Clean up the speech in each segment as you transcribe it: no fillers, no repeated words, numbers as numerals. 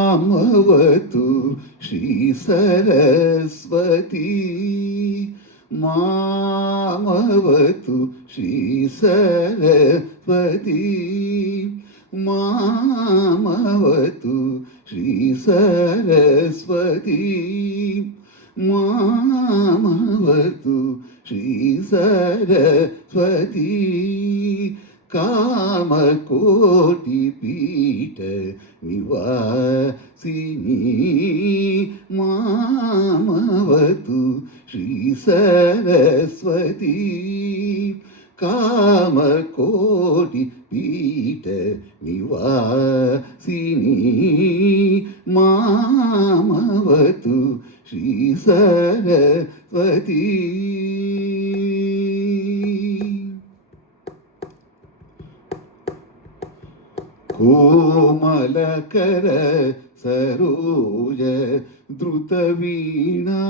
ಮಾಮವತು ಶ್ರೀ ಸರಸ್ವತಿ, ಮಾಮವತು ಶ್ರೀ ಸರಸ್ವತಿ, ಮಾಮವತು ಶ್ರೀ ಸರಸ್ವತಿ, ಮಾಮವತು ಶ್ರೀ ಸರಸ್ವತಿ. ಕಾಮಕೋಟಿ ಪೀಠ ನಿವಾಸಿನಿ, ಮಾಮವತು ಶ್ರೀ ಸರಸ್ವತಿ. ಕಾಮಕೋಟಿ ಪೀಠ ನಿವಾಸಿನಿ, ಮಾಮವತು ಶ್ರೀ ಸರಸ್ವತಿ. ಕೋಮಲಕರ ಸರೋಜ ಧೃತವೀಣಾ,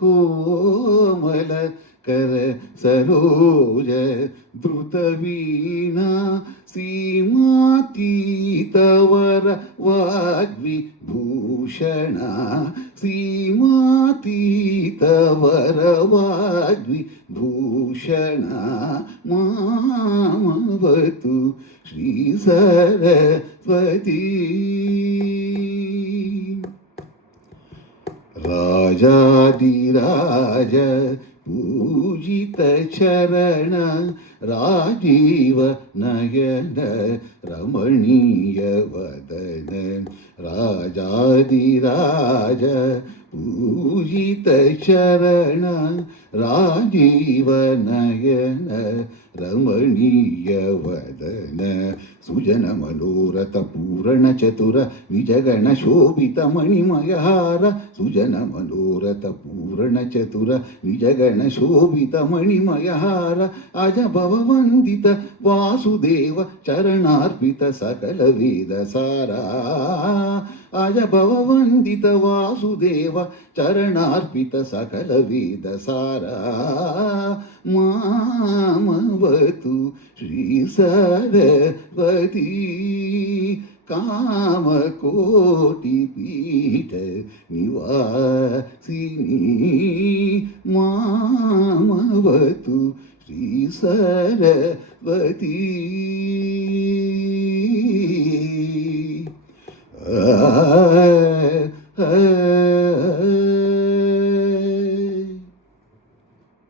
ಕೋಮಲಕರ ಸರೋಜ ಧೃತವೀಣಾ, ಸೀಮಾತೀತವರ ವಾಗ್ವಿಭೂಷಣ, ಸೀಮಾತೀತವರ ವಾಗ್ವಿಭೂಷಣ, ಮಾಮವತು ಶ್ರೀ ಸರಸ್ವತಿ. ರಾಜಾದಿರಾಜ ಪೂಜಿತ ಚರಣ, ರಾಜೀವ ನಯನ ರಮಣೀಯ ವದನ, ರಾಜಾದಿರಾಜ ಪೂಜಿತ ಚರಣ, ರಾಜೀವ ನಯನ ರಮಣೀಯ ವದನ, ಸುಜನ ಮನೋರಥ ಪೂರಣ ಚತುರ ನಿಜಗಣ ಶೋಭಿತ ಮಣಿಮಯಹಾರ, ಸುಜನ ಮನೋರಥ ಪೂರಣ ಚತುರ ನಿಜಗಣ ಶೋಭಿತ ಮಣಿಮಯಹಾರ, ಅಜ ಭವವಂದಿತ ವಾಸುದೇವ ಚರಣಾರ್ಪಿತ ಸಕಲ ವೇದ ಸಾರ, ಅಜ ಭವವಂದಿತ ವಾಸುದೇವ ಚರಣಾರ್ಪಿತ ಸಕಲ ವೇದ ಸಾರ, ಮಾಮವತು ಶ್ರೀ ಸರಸ್ವತಿ. ಕಾಮಕೋಟಿ ಪೀಠ ನಿವಾಸಿನಿ, ಮಾಮವತು ಶ್ರೀ ಸರಸ್ವತಿ. ಆ